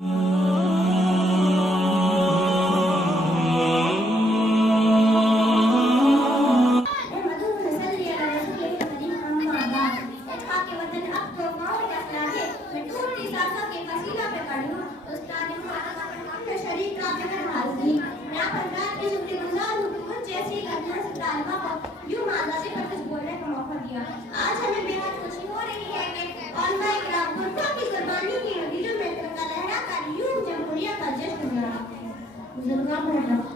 आज हमें बेहद खुशी हो रही है कि ऑनलाइन ग्राम गुरखा की कुर्बानी की नतीजों में तिरंगा लहराकर यूं जमहूरियत का जश्न मना रहे हैं।